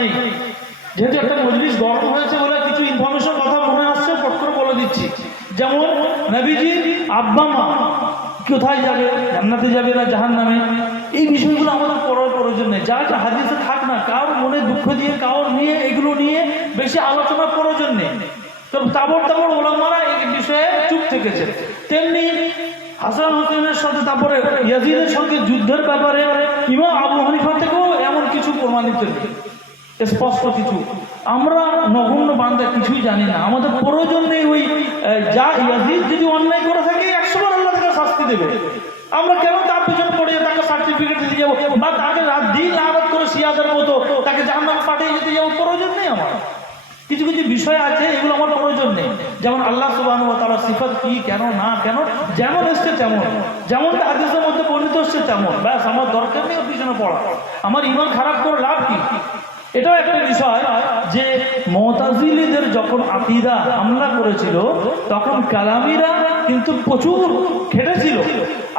নেই। যেহেতু একটা মজলিস গরম হয়েছে বলে কিছু ইনফরমেশন কথা মনে আসছে, পট করে বলে দিচ্ছি। যেমন নবীজি আব্বা মা কোথায় যাবে, জান্নাতে যাবে না জাহান্নামে, এই বিষয়গুলো আমাদের পড়ার প্রয়োজন নেই। যা যা হাদিসে থাক না, কারোর মনে দুঃখ দিয়ে কারোর নিয়ে এগুলো নিয়ে বেশি আলোচনার প্রয়োজন নেই। তো তাবড় ওলামারা এই বিষয়ে চুপ থেকেছে। তেমনি হাসান হোসেনের সাথে তারপরে ইয়াজিদের সঙ্গে যুদ্ধের ব্যাপারে ইমাম আবু হানিফা থেকেও এমন কিছু প্রমাণিত নেই, স্পষ্ট কিছু। আমরা নগণ্য বান্দা কিছুই জানি না, আমাদের প্রয়োজন নেই। ওই যা ইয়াজিদ যদি অন্যায় করে থাকে 100 বার আল্লাহ তাকে শাস্তি দেবে, আমরা কেন তার পিছনে পড়ে তাকে সার্টিফিকেট দিতে যাবো বা তাকে রাত দিন আবাদ করে সিয়াদের মতো তাকে জাহান্নামে পাঠিয়ে যেতে যাবো? প্রয়োজন নেই আমার। কিছু কিছু বিষয় আছে এগুলো আমার প্রয়োজন নেই। যেমন আল্লাহ সুবহানাহু ওয়া তাআলার সিফাত কি, কেন না কেন, যেমন এসছে তেমন, যেমনটা হাদিসের মধ্যে বর্ণিত হচ্ছে তেমন, ব্যাস। আমার দরকার নেই ওর পিছনে পড়া। আমার ঈমান খারাপ করে লাভ কি? এটাও একটা বিষয় যে মুতাজিলীদের যখন আকীদা হামলা করেছিল তখন কালামিরা কিন্তু প্রচুর খেটেছিল,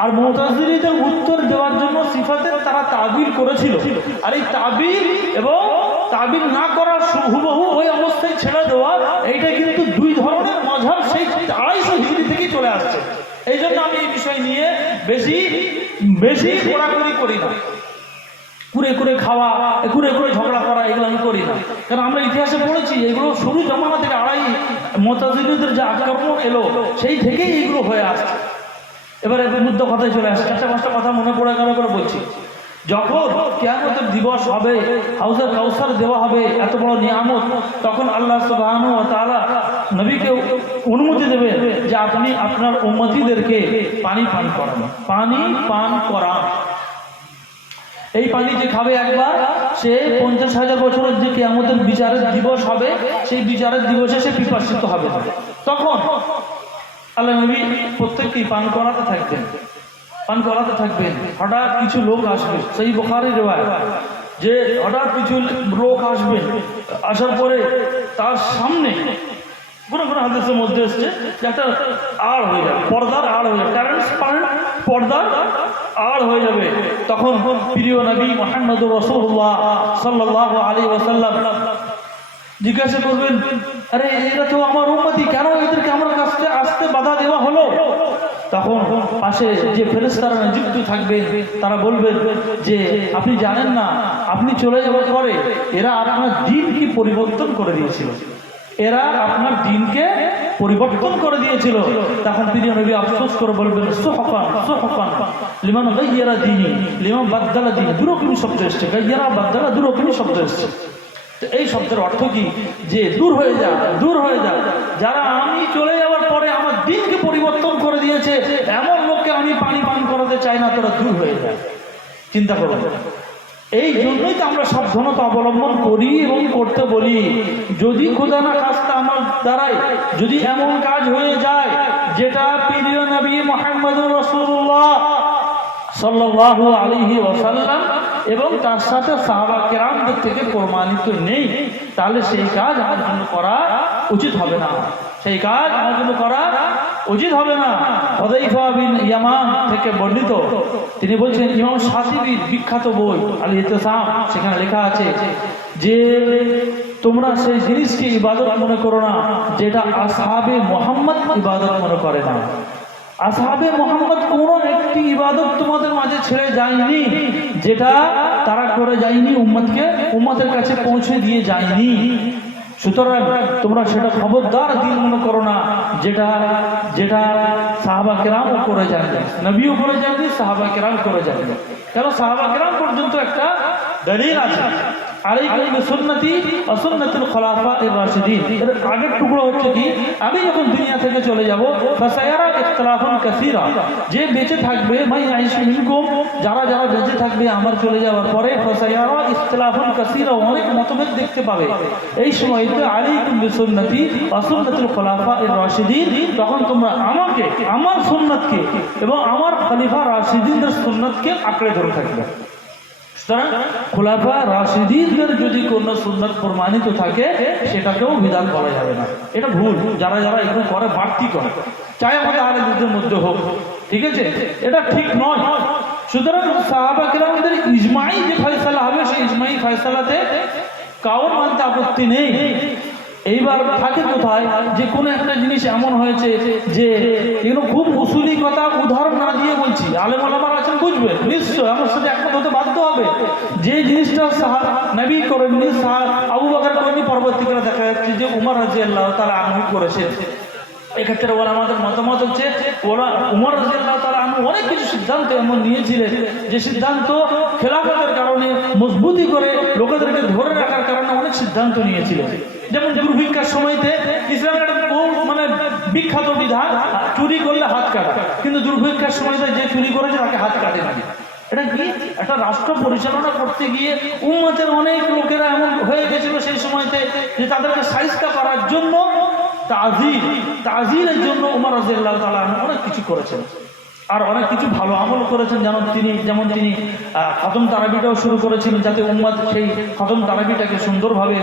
আর মুতাজিলীদের উত্তর দেওয়ার জন্য সিফাতের তারা তাবিল করেছিল। আর এই তাবিল এবং তাবিল না করার হুবহু ওই অবস্থায় ছেড়ে দেওয়া, এইটা কিন্তু দুই ধরনের মাযহাব সেই 250 হিজরি থেকেই চলে আসছে। এই জন্য আমি এই বিষয় নিয়ে বেশি কোড়াকুড়ি করি না। কুরে খাওয়া, কুরে ঝগড়া করা, এগুলো আমি করি না। কারণ আমরা ইতিহাসে পড়েছি এগুলো শুরু জমানা থেকে মুতাজিলীদের যে আক্রমণ এলো সেই থেকেই এগুলো হয়ে আসছে। এবারে মুদ্দা কথায় চলে আসছে। 4-5টা কথা মনে পড়ে গেল করে বলছি। যখন কিয়ামতের দিবস হবে, হাউজে কাউসার দেওয়া হবে, এত বড় নিয়ামত, তখন আল্লাহ সুবহানাহু ওয়া তাআলা নবীকে অনুমতি দেবেন যে আপনি আপনার উম্মতীদেরকে পানি পান করান, পানি পান করান। এই পানি যে খাবে একবার, সে 50,000 বছরের যে কিয়ামতের বিচারের দিবস হবে, সেই বিচারের দিবসে সে পিপাসিত হবে না। তখন আল্লাহ নবী প্রত্যেককেই পান করাতে থাকবেন। হঠাৎ কিছু লোক আসবে, সেই বুখারীর রিওয়ায়াত, যে হঠাৎ কিছু লোক আসবে, আসার পরে তার সামনে কোনো হাদিসের মধ্যে এসছে যে একটা আড় হয়ে যাবে, পর্দার আড় হয়ে যাবে, ট্রান্সপারেন্ট পর্দার আড় হয়ে যাবে। তখন প্রিয় নবী মুহাম্মদ রাসূলুল্লাহ সাল্লাল্লাহু আলাইহি ওয়াসাল্লাম জিজ্ঞাসা করবেন, আরে এরা তো আমার উম্মতি, কেন এদেরকে আমার কাছে আসতে বাধা দেওয়া হলো? তখন পাশে যে ফেরেশতারা নিযুক্ত থাকবেন তারা বলবেন যে আপনি জানেন না, আপনি চলে যাওয়ার পরে এরা আপনার দিনকে পরিবর্তন করে দিয়েছিল, এরা আপনার দিনকে পরিবর্তন করে দিয়েছিল। তখন প্রিয় নবী আফসোস করে বলবেন, সুহকান লিমান গায়্যারা দীনি লিমান বাদদালা দীনি। দুরকমই শব্দ এসছে, গায়্যারা বাদদালা দুরকমই শব্দ এসছে। এই শব্দের অর্থ কি? যে দূর হয়ে যা, যারা আমি চলে যাওয়ার পরে আমার দিনকে পরিবর্তন করে দিয়েছে, এমন লোককে আমি পানি পান করাতে চাই না, তোরা দূর হয়ে যায়। চিন্তা করো। এই জন্যই তো আমরা সাবধানতা অবলম্বন করি এবং করতে বলি। যদি খোদা না খাস্তা আমার দ্বারাই যদি এমন কাজ হয়ে যায় যেটা প্রিয় নবী মুহাম্মদুর রাসূলুল্লাহ সাল্লাল্লাহু আলাইহি ওয়াসাল্লাম এবং তার সাথে সাহাবা কেরামদের থেকে প্রমাণিত নেই, তাহলে সেই কাজ আমার জন্য করা উচিত হবে না। হুযায়ফা বিন ইয়ামান থেকে বর্ণিত, তিনি বলছেন, ইমাম শাতিবীর বিখ্যাত বই আল ইতিসাম, সেখানে লেখা আছে যে তোমরা সেই জিনিসকে ইবাদত মনে করো না যেটা আসহাবে মুহাম্মদ ইবাদত মনে করে না। আসহাবে মুহাম্মদ কোনো একটি ইবাদত তোমাদের মাঝে ছেড়ে যায়নি যেটা তারা করে যায়নি, উম্মতের কাছে পৌঁছে দিয়ে যায়নি। সুতরাং তোমরা সেটা খবরদার দিন মনে করো না যেটা সাহাবা কেরামও করে যায়নি, নবীও করে যায়নি, সাহাবা কেরাম করে যায়নি। কেন? সাহাবা কেরাম পর্যন্ত একটা দলিল আছে, আলাইকুম বিসুন্নতি ওয়া সুন্নাতুল খুলাফায়ে রাশিদিন। এর আগের টুকরো হচ্ছে কি, আমি যখন দুনিয়া থেকে চলে যাব, ফাসায়ারা ইখতিলাফান কাসীরা, যে বেঁচে থাকবে, মাই আইশু মিনকুম, যারা বেঁচে থাকবে আমার চলে যাওয়ার পরে, ফাসায়ারা ইখতিলাফান কাসীরা, অনেক মতভেদ দেখতে পাবে। এই সময়তে আলাইকুম বিসুন্নতি ওয়া সুন্নাতুল খুলাফায়ে রাশিদিন, তখন তোমরা আমাকে, আমার সুন্নাতকে এবং আমার খলিফা রাশিদিনদের সুন্নাতকে আঁকড়ে ধরে থাকবে। সুতরাং খুলাফা রাশিদিনদের যদি কোনো সুন্নাত প্রমাণিত থাকে সেটাকেও বিধান করা যাবে না, এটা ভুল। যারা এগুলো করে বাড়তি করে, চাই আমাদের আলেমদের মধ্যে হোক, ঠিক আছে, এটা ঠিক নয়। সুতরাং সাহাবা কেরামদের ইজমাই যে ফয়সালা হবে, সেই ইজমাই ফয়সালাতে কাউর মানতে আপত্তি নেই। এইবার থাকে কোথায় যে কোনো একটা জিনিস এমন হয়েছে যে এগুলো খুব উসুলি কথা উদাহরণ না দিয়ে বলছি, আলেম ওলামারা আছেন বুঝবে নিশ্চয়, আমার সাথে একমত হতে বাধ্য হবে। যে জিনিসটা নবী করেননি, আবু বকর করেননি, পরবর্তীকালে দেখা যাচ্ছে যে উমর রাদিয়াল্লাহু তাআলা আনহু করেছেন। এক্ষেত্রে ওরা আমাদের মতামত হচ্ছে ওরা উমর রাদিয়াল্লাহু তাআলা আনহু অনেক কিছু সিদ্ধান্ত এমন নিয়েছিলেন যে সিদ্ধান্ত খেলাফতের কারণে মজবুতি করে লোকেদেরকে ধরে রাখার কারণে অনেক সিদ্ধান্ত নিয়েছিলেন। যেমন দুর্ভিক্ষার সময়তে ইসলামের একটা মানে বিখ্যাত বিধান, চুরি করলে হাত কাটা, কিন্তু দুর্ভিক্ষার সময়তে যে চুরি করেছে তাকে হাত কাটে না। এটা কি একটা রাষ্ট্র পরিচালনা করতে গিয়ে উম্মতের অনেক লোকেরা এমন হয়ে গেছিল সেই সময়তে যে তাদেরকে সাইজটা করার জন্য তাজিরের জন্য উমর রাদিয়াল্লাহু তাআলা অনেক কিছু করেছেন, আর অনেক কিছু ভালো আমল করেছেন। যেমন তিনি খতম তারাবিটাও শুরু করেছিলেন যাতে উম্মত সেই খতম তারাবিটাকে সুন্দরভাবে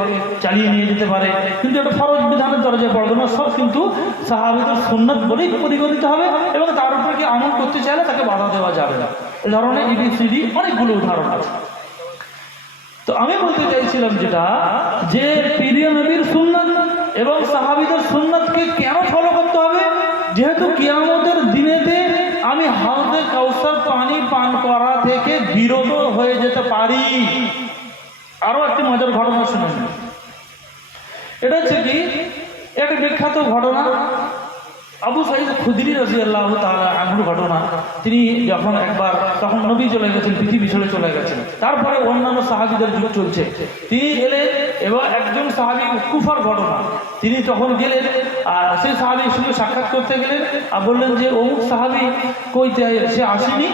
চালিয়ে নিয়ে যেতে পারে। কিন্তু এটা ফরজ বিধানের দরজায় পড়বে না, সব কিন্তু সাহাবীদের সুন্নাত বলেই পরিগণিত হবে এবং তার উপরে কি আমল করতে চাইলে তাকে বাধা দেওয়া যাবে না। এই ধরনের ইবিসিডি অনেকগুলো উদাহরণ আছে। তো আমি বলতে চাইছিলাম যেটা, যে প্রিয় নবীর সুন্নাত এবং সাহাবীদের সুন্নাতকে কেন ফলো করতে হবে? যেহেতু কিয়ামতের দিনেতে আমি হাউজে কাউসার পানি পান করা থেকে বিরত হয়ে যেতে পারি। আরো একটি মজার ঘটনা শুনুন। এটা হচ্ছে কি, একটা বিখ্যাত ঘটনা, আবু সাঈদ খুদরি রাদিয়াল্লাহু তাআলা আনহুর ঘটনা। তিনি যখন তখন নবী চলে গেছেন, পৃথিবী ছেড়ে চলে গেছেন, তারপরে অন্যান্য সাহাবীদের যুগ চলছে। তিনি এলেন এবং একজন সাহাবী কুফার ঘটনা, তিনি তখন গেলেন আর সেই সাহাবীর সঙ্গে সাক্ষাৎ করতে গেলেন আর বললেন যে অমুক সাহাবী কইতে সে আসেনি,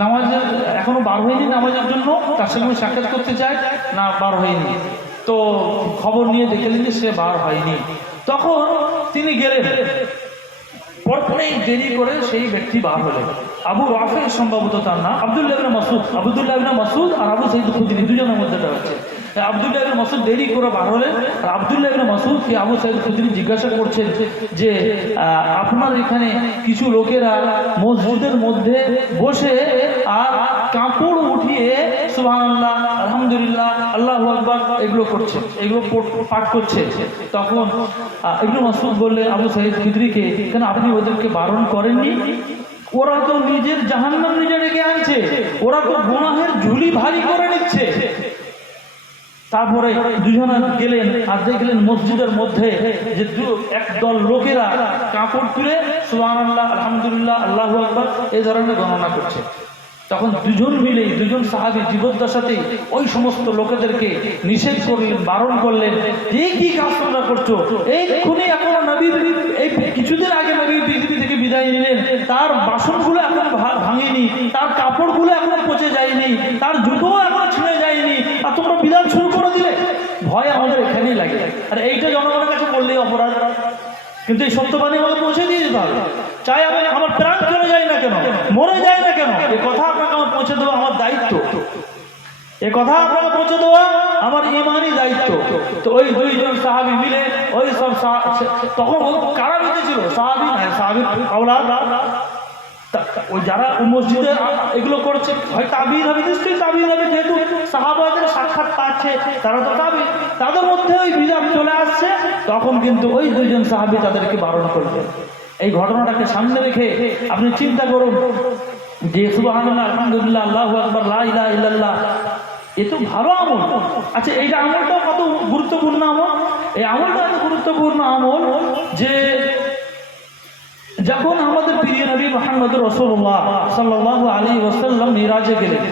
নামাজের এখনো বার হয়নি নামাজের জন্য, তার সঙ্গে সাক্ষাৎ করতে চায় না, বার হয়নি। তো খবর নিয়ে দেখলেন যে সে বার হয়নি। তখন তিনি গেলেন, অনেক দেরি করে সেই ব্যক্তি বার হলেন। আবু রাফি সম্ভবত তার নাম, আব্দুল্লাহ ইবনে মাসউদ আর আবু সাঈদ খুদরি দুজনের মধ্যে হচ্ছে। আব্দুল্লাহ ইবনে মাসউদ দেরি করে বার হলেন, আর আব্দুল্লাহ ইবনে মাসউদ কি আবু সাঈদ খুদরি জিজ্ঞাসা করছেন যে আপনার এখানে কিছু লোকেরা মসজিদের মধ্যে বসে আর কাপড় উঠিয়ে সুবহানাল্লাহ, আলহামদুলিল্লাহ, আল্লাহু আকবার এগুলো করছে, এগুলো পাঠ করছে। তখন ইবনে মাসউদ বললেন আবু সাঈদ খুদরিকে, কেন আপনি ওদেরকে বারণ করেননি? ওরা তো নিজের জাহান্নাম নিজে ডেকে আনছে, ওরা তো গুনাহের ঝুলি ভারী করে নিচ্ছে। তারপরে দুজনে গেলেন আর দেখলেন মসজিদের মধ্যে যে একদল লোকেরা কাপড় তুলে সুবহানাল্লাহ, আলহামদুলিল্লাহ, আল্লাহু আকবার এই ধরনের গণনা করছে। তখন দুজন সাহাবী জীবদ্দশাতেই ওই সমস্ত লোকেদেরকে নিষেধ করলেন, বারণ করলেন, এই কি কাজ তোমরা করছো? এইক্ষুনি এখনো নবী, এই কিছুদিন আগে নবী পৃথিবী থেকে বিদায় নিলেন, তার বাসনগুলো এখনো ভাঙেনি, তার কাপড়গুলো এখনো পচে যায়নি, তার জুতোও এখনো ছিঁড়ে যায়নি, আর তোমরা বিধান শুরু করে দিলে। ভয় আমাদের এখানেই লাগে, আর এইটা জনগণের কাছে বললেই অপরাধ। কিন্তু এই সত্যবাণী আমাকে পৌঁছে দিয়ে যেতে হবে, চাই আমি আমার প্রাণ চলে যায় না কেন, মরে যায় না কেন, এ কথা আপনাকে আমার পৌঁছে দেওয়া আমার দায়িত্ব, এ কথা আপনাকে পৌঁছে দেওয়া আমার ইমানি দায়িত্ব। তো ওই দুইজন সাহাবী মিলে ওই সব তখন কারা বেঁচেছিল, সাহাবীর আওলাদ, ওই যারা মসজিদে এগুলো করছে, হয় তাবিঈন হবে, নিশ্চয়ই তাবিঈন হবে, যেহেতু সাহাবাদের সাক্ষাৎ পাচ্ছে তারা তো তাবিঈন, তাদের মধ্যে ওই বিধান চলে আসছে। তখন কিন্তু ওই দুইজন সাহাবী তাদেরকে বারণ করলেন। এই ঘটনাটাকে সামনে রেখে আপনি চিন্তা করুন যে সুবহানাল্লাহ, আলহামদুলিল্লাহ, আল্লাহু আকবার, লা ইলাহা ইল্লাল্লাহ, এ তো ভালো আমল। আচ্ছা, এইটা আমলটা কত গুরুত্বপূর্ণ আমল? এই আমলটা এত গুরুত্বপূর্ণ আমল যে যখন আমাদের প্রিয় নবী মুহাম্মদ রাসূলুল্লাহ সাল্লাল্লাহু আলাইহি ওয়াসাল্লাম মিরাজে গেলেন,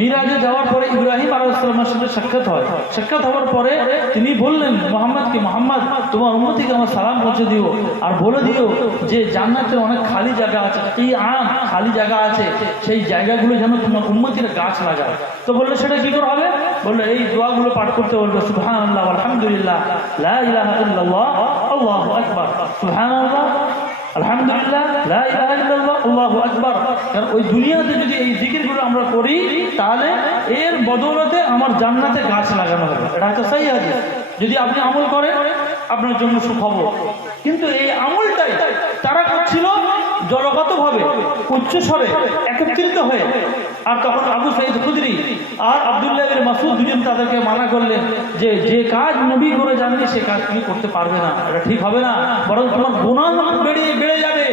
মিরাজে যাওয়ার পরে ইব্রাহিম আলাইহিস সালামের সাথে সাক্ষাৎ হয়। সাক্ষাৎ হওয়ার পরে তিনি বললেন মুহাম্মদকে, মুহাম্মদ তোমার উম্মতিকে আমার সালাম পৌঁছে দিও আর বলে দিও যে জান্নাতে অনেক খালি জায়গা আছে, এই খালি জায়গা আছে, সেই জায়গাগুলো যেন তোমার উম্মতিরা গাছ লাগায়। তো বললে সেটা কি করে হবে? বললো এই দোয়াগুলো পাঠ করতে বলবে, সুবহানাল্লাহ, আলহামদুলিল্লাহ, লা ইলাহা ইল্লাল্লাহ, আল্লাহু আকবার, সুবহানাল্লাহ, আলহামদুলিল্লাহ, লা ইলাহা ইল্লাল্লাহ, আল্লাহু আকবার। কারণ ওই দুনিয়াতে যদি এই জিকিরগুলো আমরা করি তাহলে এর বদৌলতে আমার জান্নাতে গাছ লাগানো হবে। এটা হচ্ছে সহিহ হাদিস। যদি আপনি আমল করেন আপনার জন্য সুখবর। কিন্তু এই আমলটাই তারা করছিল জলগতভাবে উচ্চস্বরে একত্রিত হয়ে। আর তখন আবু সাঈদ খুদরি আর আব্দুল্লাহ ইবনে মাসউদ দুজন তাদেরকে মানা করলেন যে যে কাজ নবী করে জাননি সে কাজ তুমি করতে পারবে না, এটা ঠিক হবে না, বরং তোমার গুনাহ বেড়ে যাবে।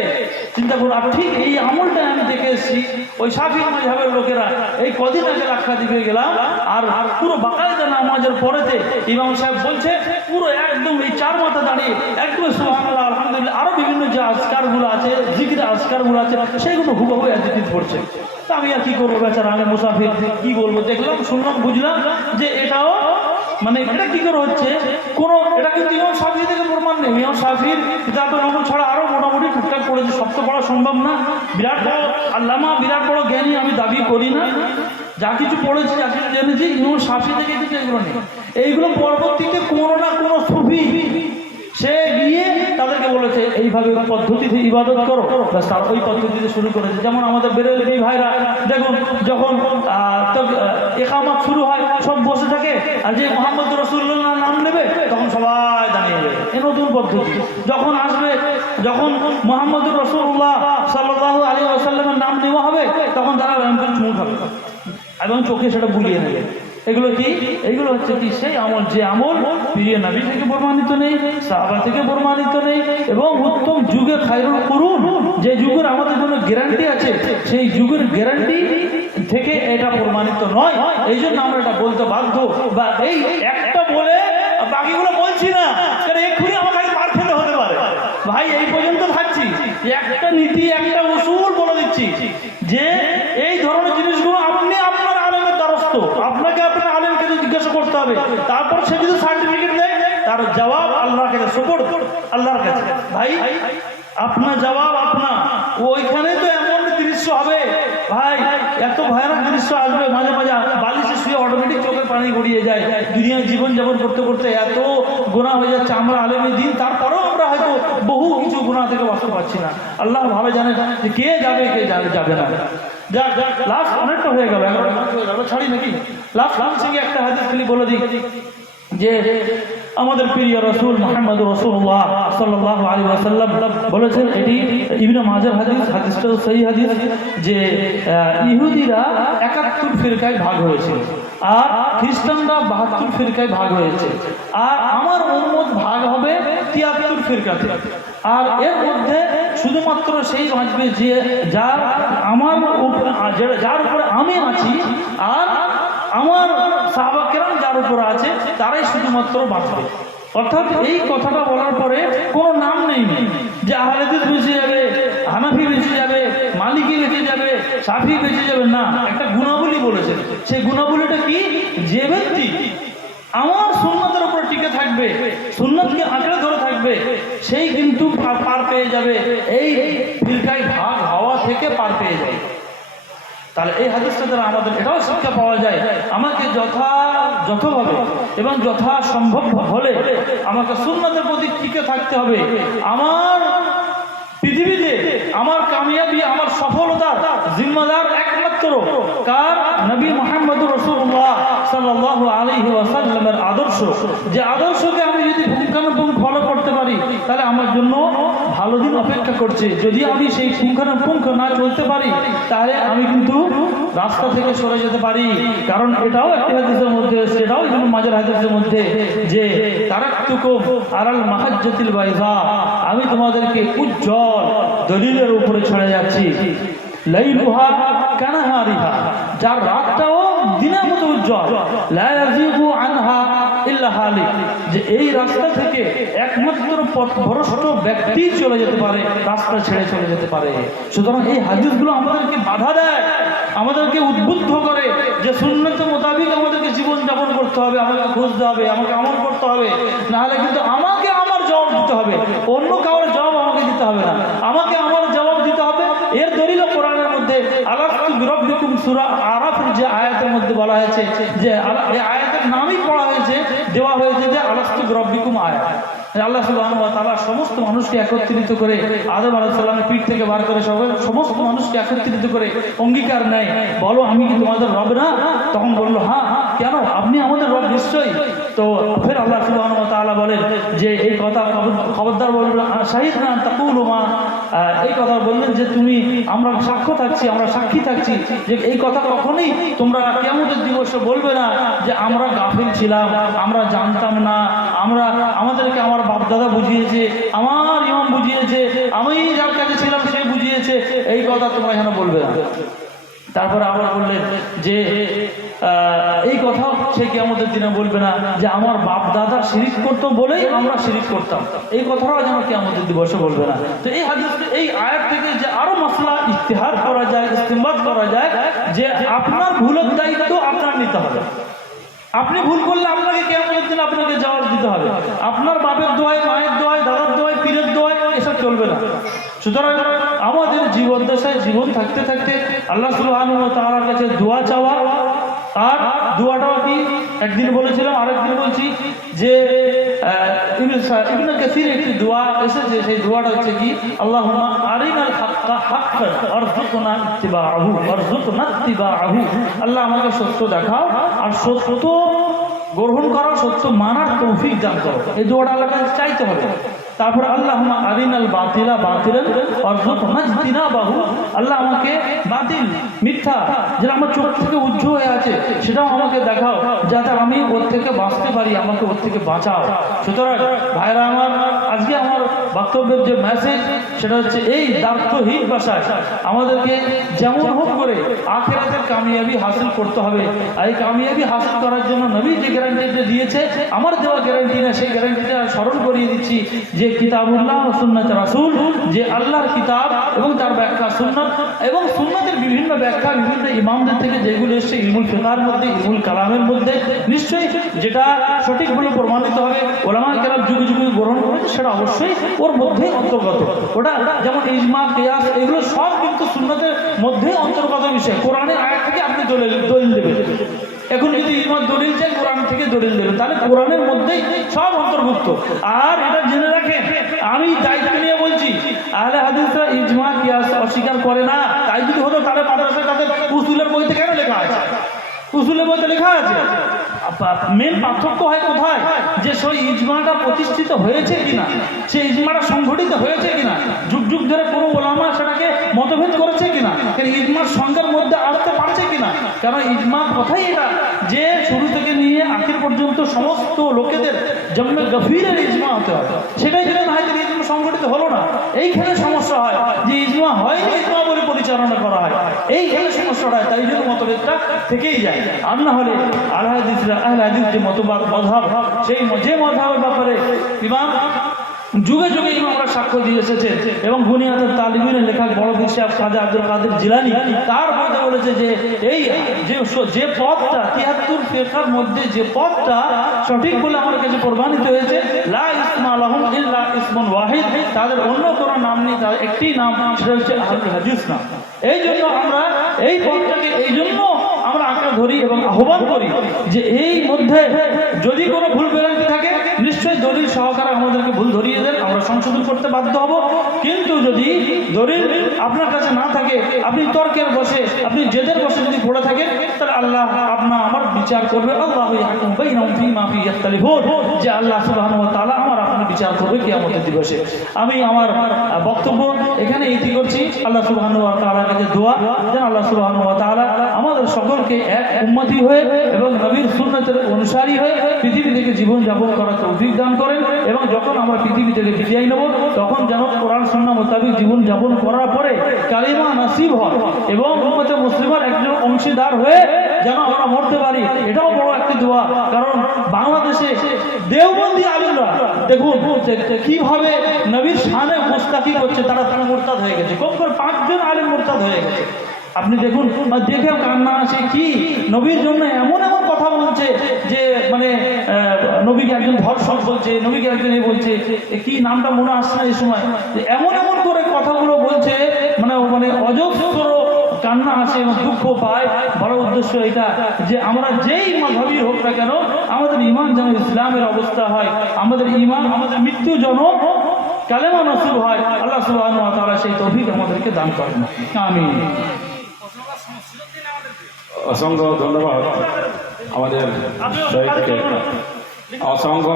চিন্তা করুন। আর ঠিক এই আমলটা আমি দেখে এসেছি ওই শাফিঈ মাযহাবের লোকেরা এই কদিন আগে লাক্ষা দিবে গেলাম, আর পুরো বাকায়দা নামাজের পরেতে ইমাম সাহেব বলছে পুরো একদম এই চার মাথা দাঁড়িয়ে একদম সুবহানাল্লাহ আলহামদুলিল্লাহ আরো বিভিন্ন যে আজকারগুলো আছে, জিকির আজকারগুলো আছে, সেইগুলো হুবহু একদিন পড়ছে। তা আমি আর কি করবো, বেচারা আমি মুসাফির, কি বলবো, দেখলাম শুনলাম বুঝলাম যে এটাও মানে এটা কি করে হচ্ছে কোনো, এটা কিন্তু ইমাম শাফিঈ থেকে প্রমাণ নেই। ইমাম শাফিঈর কিতাবে নকল ছাড়া আরো মোটামুটি টুকটাক পড়েছে, সব তো পড়া সম্ভব না। বিরাট বড় আল্লামা, বিরাট বড় জ্ঞানী আমি দাবি করি না। যা কিছু পড়েছি, যা কিছু জেনেছি, ইমাম শাফিঈ থেকে কিন্তু এগুলো নেই। এইগুলো পরবর্তীতে কোনো না কোনো সুফি সে গিয়ে তাদেরকে বলেছে এইভাবে পদ্ধতিতে ইবাদত করো, তার ওই পদ্ধতিতে শুরু করেছে। যেমন আমাদের বেরেলভী ভাইরা দেখুন, যখন ইকামত শুরু হয় সব বসে থাকে, আর যে মুহাম্মদ রাসূলুল্লাহ নাম নেবে তখন সবাই দাঁড়িয়ে যাবে। এই নতুন পদ্ধতি। যখন আসবে, যখন মুহাম্মদ রাসূলুল্লাহ সাল্লাল্লাহু আলাইহি ওয়াসাল্লামের নাম নেওয়া হবে তখন তারা চুমু খাবে এবং চোখে সেটা বুলিয়ে নেবে। এগুলো কি? এগুলো হচ্ছে কি সেই আমল যে আমল প্রিয় নবী থেকে প্রমাণিত নেই, সাহাবা থেকে প্রমাণিত নেই, এবং উত্তম যুগে খায়রুল কুরুন যে যুগের আমাদের জন্য গ্যারান্টি আছে সেই যুগের গ্যারান্টি থেকে এটা প্রমাণিত নয়। এই জন্য আমরা এটা বলতে বাধ্য। বা এই একটা বলে বাকিগুলো বলছি না, কারণ এক্ষুনি আমার কাছে মার খেতে হতে পারে। ভাই এই পর্যন্ত থাকছি, একটা নীতি একটা উসুল বলে দিচ্ছি যে এই ধরনের জিনিসগুলো আপনি আপনার আলেমের দ্বারস্থ, আপনাকে আপনার আলেমকে জিজ্ঞাসা করতে হবে। তারপর সে যদি সার্টিফিকেট দেয় তার জবাব আল্লাহর কাছে সুপর্দ, আল্লাহর কাছে। ভাই আপনার জবাব আপনার, ওইখানে তো এমন দৃশ্য হবে ভাই, এত ভয়ানক দৃশ্য আসবে, মাঝে মাঝে বালিশে শুয়ে অটোমেটিক চোখের পানি গড়িয়ে যায়। দুনিয়ায় জীবনযাপন করতে করতে এত গুনাহ হয়ে যাচ্ছে আমরা আলেমের দিন, তারপরেও আমরা হয়তো বহু কিছু গুনাহ থেকে বাঁচতে পারছি না। আল্লাহ ভালো জানে যে কে যাবে কে যাবে না। যাক লাস্ট অনেকটা হয়ে গেল, 11টা হয়ে গেল, ছাড়ি নাকি? লাস্ট সঙ্গে একটা হাদিস খালি বলে দিই যে আমাদের প্রিয় রাসূল মুহাম্মদ রাসূলুল্লাহ সাল্লাল্লাহু আলাইহি ওয়াসাল্লাম বলেছেন, এটি ইবনে মাজাহ হাদিস, হাদিসটা সহিহ হাদিস, যে ইহুদিরা 71 ফিরকায় ভাগ হয়েছে আর খ্রিস্টানরা 72 ফিরকায় ভাগ হয়েছে, আর আমার উম্মত ভাগ হবে 73 ফিরকাতে। আর এর মধ্যে শুধুমাত্র সেই বাঁচবে যে যার উপরে আমি আছি আর আমার সাহাবা কেরাম যার উপরে আছে তারাই শুধুমাত্র বাঁচবে। অর্থাৎ এই কথাটা বলার পরে কোনো নাম নেই যে আহলে হাদিস বেঁচে যাবে, হানাফি বেঁচে যাবে, মালিকি বেঁচে যাবে, শাফি বেঁচে যাবে, না। একটা গুণাবলী বলেছে। সেই গুণাবলীটা কি? যে ব্যক্তি আমার সুন্নতের উপর টিকে থাকবে, সুন্নতকে আঁকড়ে ধরে থাকবে, সেই কিন্তু পার পেয়ে যাবে, এই ফিরকায় ভাগ হওয়া থেকে পার পেয়ে যাবে। তাহলে এই হাদিসটা দ্বারা আমাদের এটাও শিক্ষা পাওয়া যায়, আমাকে যথাযথভাবে এবং যথাসম্ভব হলে আমাকে সুন্নতের প্রতি টিকে থাকতে হবে। আমার পৃথিবীতে আমার কামিয়াবি, আমার সফলতার জিম্মাদার একমাত্র কার? নবী মুহাম্মদ রাসূলুল্লাহ সাল্লাল্লাহু আলাইহি ওয়াসাল্লামের আদর্শ। যে আদর্শকে আমি যদি পুঙ্খানুপুঙ্খ ফলো করতে পারি তাহলে আমার জন্য ভালো দিন অপেক্ষা করছে। যদি আমি সেই পুঙ্খানুপুঙ্খ না চলতে পারি তাহলে আমি কিন্তু রাস্তা থেকে সরে যেতে পারি। কারণ এটাও একটা হাদিসের মধ্যে, সেটাও ইবনে মাজাহ হাদিসের মধ্যে, যে তারাকতুকুম আলাল মাহাজ্জাতিল বাইযা, আমি তোমাদেরকে উজ্জ্বল দলিলের উপরে ছেড়ে যাচ্ছি, লাইলুহা কানাহারিহা, যার রাতটাও দিনের মতো উজ্জ্বল, লা ইয়াযিগু আনহা ইল্লা হালিক, যে এই রাস্তা থেকে একমাত্র পথভ্রষ্ট ব্যক্তি চলে যেতে পারে, রাস্তা ছেড়ে চলে যেতে পারে। সুতরাং এই হাদিসগুলো আমাদেরকে বাধা দেয়, আমাদেরকে উদ্বুদ্ধ করে যে সুন্নতের মোতাবিক আমাদেরকে জীবন যাপন করতে হবে, আমাকে খুঁজতে হবে, আমাকে আমল করতে হবে, নাহলে কিন্তু আমাকে আমার জবাব দিতে হবে, অন্য কারোর জবাব আমাকে দিতে হবে না, আমাকে আমার জবাব দিতে হবে। এর দলিল কোরআনের মধ্যে আলাস্তু বিরাব্বিকুম সূরা আরাফের যে আয়াতের মধ্যে বলা হয়েছে, যে এই আয়াতের নামই পড়া হয়েছে, দেওয়া হয়েছে যে আলাস্তু বিরাব্বিকুম আয়াত। আল্লাহ সুবহানাহু ওয়া তাআলা সমস্ত মানুষকে একত্রিত করে আদম আলাইহিস সালামের পিঠ থেকে বার করে সমস্ত মানুষকে একত্রিত করে অঙ্গীকার নেয়, বলো আমি কি তোমাদের রব না? তখন বললো হ্যাঁ। কেন? আপনি আমাদের রব নিশ্চয়ই। তো ফের আল্লাহ সুবহানাহু ওয়া তাআলা বলেন যে এই কথা খবরদার বলবেন শাহিদ না তাকুলু মা, এই কথা বললেন যে তুমি আমরা সাক্ষ্য থাকছি, আমরা সাক্ষী থাকছি যে এই কথা কখনোই তোমরা কিয়ামতের দিবসে বলবে না যে আমরা গাফিল ছিলাম, আমরা জানতাম না, আমাদেরকে আমার বাপদাদা বুঝিয়েছে, আমার ইমাম বুঝিয়েছে, আমি যার কাছে ছিলাম সে বুঝিয়েছে, এই কথা তোমরা এখানে বলবে না। তারপরে আবার বললেন যে এই কথা সে কিয়ামতের দিনে বলবে না যে আমার বাপ দাদা শিরিক করতো বলেই আমরা শিরিক করতাম, এই কথাটাও যেন কিয়ামতের দিবসে বলবে না। তো এই হাদিস, এই আয়াত থেকে যে আরো মাসলা ইজতিহাদ করা যায়, ইস্তেমবাদ করা যায় যে আপনার ভুলের দায়িত্ব আপনার নিতে হবে। আপনি ভুল করলে আপনাকে কিয়ামতের দিনে আপনাকে জবাব দিতে হবে। আপনার বাপের দোয়ায়, মায়ের দোয়ায়, দাদার দোয়ায়, পীরের দোয়ায় এসব চলবে না। সুতরাং আমাদের জীবন দশায় জীবন থাকতে থাকতে আল্লাহ সুবহানাহু ওয়া তাআলার কাছে দোয়া চাওয়া, আর দোয়াটাও কি একদিন বলেছিলাম, আরেকদিন বলছি যে ইবনে কাসির একটি দোয়া এসেছে, সেই দোয়াটা হচ্ছে কি আল্লাহুম্মা আরিনাল হাক্কা হাক্কান ওয়ারযুকনা ইত্তিবাআহু ওয়ারযুকনা ইত্তিবাআহু, আল্লাহ আমাকে সত্য দেখাও আর সত্য গ্রহণ করা, সত্য মানার তৌফিক দান করো। এই দোয়াটা আল্লাহর কাছে চাইতে হবে। তারপর আল্লাহুম্মা আরিনাল বাতিলা বাতিলান ওয়ারযুকনা ইজতিনাবাহু, আল্লাহ আমাকে বাতিল, মিথ্যা যেটা আমার চোখ থেকে উজ্জ্বল হয়ে আছে সেটাও আমাকে দেখাও, যাতে আমি ওর থেকে বাঁচতে পারি, আমাকে ওর থেকে বাঁচাও। সুতরাং ভাইরা আমার, আজকে আমার বক্তব্যের যে মেসেজ সেটা হচ্ছে এই দায়িত্বহীন ভাষায় আমাদেরকে যেমন হোক করে আখিরাতের কামিয়াবি হাসিল করতে হবে। এই কামিয়াবি হাসিল করার জন্য নবী যে গ্যারান্টিটা দিয়েছে, আমার দেওয়া গ্যারান্টি না, সেই গ্যারান্টিটা স্মরণ করিয়ে দিচ্ছি যে কিতাবুল্লাহ ও সুন্নাত রাসূল, যে আল্লাহর কিতাব এবং তার ব্যাখ্যা, সুন্নাত এবং সুন্নাতের বিভিন্ন ব্যাখ্যা বিভিন্ন ইমামদের থেকে যেগুলো এসছে ইলমুল ফিকহের মধ্যে, ইলমুল কালামের মধ্যে, নিশ্চয়ই যেটা সঠিক বলে প্রমাণিত হবে, ওলামা কেরাম যুগে যুগে গ্রহণ করেছে, সেটা অবশ্যই ওর মধ্যে অন্তর্গত। ওটা যেমন ইজমা, কিয়াস, এগুলো সব কিন্তু সুন্নাতের মধ্যে অন্তর্গত বিষয়। কোরআনের আয়াত থেকে আপনি দলিল দেবেন। এখন যদি ইজমার দলিল চাই, কোরআন থেকে দলিল দেবেন, তাহলে কোরআনের মধ্যেই সব অন্তর্ভুক্ত। আর এটা জেনে রাখেন, আমি দায়িত্ব নিয়ে বলছি, আহলে হাদিসরা ইজমা কিয়াস অস্বীকার করে না। তাই যদি হতো তাহলে মাদ্রাসায় তাদের উসুলের বইতে কেন লেখা আছে? উসুলের বইতে লেখা আছে। মেন পার্থক্য হয় কোথায়? যে সেই ইজমাটা প্রতিষ্ঠিত হয়েছে কিনা, সেই ইজমাটা সংঘটিত হয়েছে কিনা, যুগ যুগ ধরে কোনো ওলামা সেটাকে মতভেদ করেছে কিনা, ইজমার সংজ্ঞার মধ্যে আসতে পারছে কিনা। কারণ ইজমা কথাই এটা যে শুরু থেকে নিয়ে আখির পর্যন্ত সমস্ত লোকেদের জন্মে গভীরের ইজমা হতে হয়। সেটাই যদি না হয় তাহলে ইজমা সংগঠিত হলো না। এইখানে সমস্যা হয় যে ইজমা হয়নি, ইজমা বলে পরিচালনা করা হয়, এইখানে সমস্যাটা হয়। তাই জন্য মতভেদটা থেকেই যায়। আর না হলে আহলে হাদিস যে মতবাদ, মযহাব, সেই যে মযহাবের ব্যাপারে ইমাম যুগে যুগে ইমামরা সাক্ষ্য দিয়ে এসেছে এবং বুনিয়াতুত তালিবিনের লেখক বড় পীর সাহেব খাজা আব্দুল কাদের জিলানী তার মধ্যে বলেছে যে এই যে পথটা ৭৩ ফিরকার মধ্যে যে পথটা সঠিক বলে আমার কাছে প্রমাণিত হয়েছে, লা ইসমা লাহুম ইল্লা ইসমুন ওয়াহিদ, তাদের অন্য কোনো নাম নেই, তার একটি নাম, সেটা হচ্ছে আহলুল হাদিস নাম। এই জন্য আমরা এই পথটাকে এই জন্য আমরা আঁকড়ে ধরি এবং আহ্বান করি যে এই মধ্যে যদি কোনো ভুল ভ্রান্তি থাকে নিশ্চয়ই দলিল সহকারে আমাদেরকে ভুল ধরিয়ে দেন, আমরা সংশোধন করতে বাধ্য হব। কিন্তু যদি দলিল আপনার কাছে না থাকে, আপনি তর্কের বসে, আপনি জেদের বসে যদি পড়ে থাকেন, তাহলে আল্লাহ আমার বিচার করবে। আল্লাহু ইয়াহকুমু বাইনাহুম ফীমা ফীহি ইখতালিফুন, যে আল্লাহ সুবহানাহু ওয়া তাআলা আপনার বিচার করবে কিয়ামতের দিবসে। আমি আমার বক্তব্য এখানে ইতি করছি। আল্লাহ সুবহানাহু ওয়া তাআলার কাছে দোয়া যেন আল্লাহ সুবহানাহু ওয়া তাআলা আমাদের সকলকে এক উম্মতি হয়ে এবং নবীর সুন্নতের অনুসারী হয়ে পৃথিবী থেকে জীবন যাপন করার তৌফিক দান করেন। এবং যখন আমরা পৃথিবী থেকে বিদায় নেব, তখন যেন কোরআন সুন্নাহ মোতাবেক জীবন যাপন করার পরে কালিমা নসিব হয় এবং উম্মতে মুসলিমার একজন অংশীদার হয়ে যেন আমরা মরতে পারি। এটাও বড় একটি দোয়া। কারণ বাংলাদেশে দেওবন্দি আলেমরা দেখুন কিভাবে নবীর শানে মুস্তাকি করছে, তারা মুরতাদ হয়ে গেছে। কম করে 5 জন আলেম মুরতাদ হয়ে গেছে। আপনি দেখুন, দেখে কান্না আসে, কি নবীর জন্য এমন এমন কথা বলছে যে মানে নবীকে একজন ধর্ষক বলছে, নবীকে একজন এই বলছে, কি নামটা মনে আসছে না এই সময়, এমন এমন করে কথাগুলো বলছে, মানে অজস্র কান্না আসে এবং দুঃখ পায়। বড় উদ্দেশ্য এটা যে আমরা যেই মাযহাবী হোক না কেন, আমাদের ঈমান যেন ইসলামের অবস্থা হয়, আমাদের ঈমান আমাদের মৃত্যু যেন কালেমা নসিব হয়। আল্লাহ সুবহানাহু ওয়া তাআলা সেই তৌফিক আমাদেরকে দান করেন। আমিন। অসংখ্য ধন্যবাদ আমাদের শহীদকে, অসংখ্য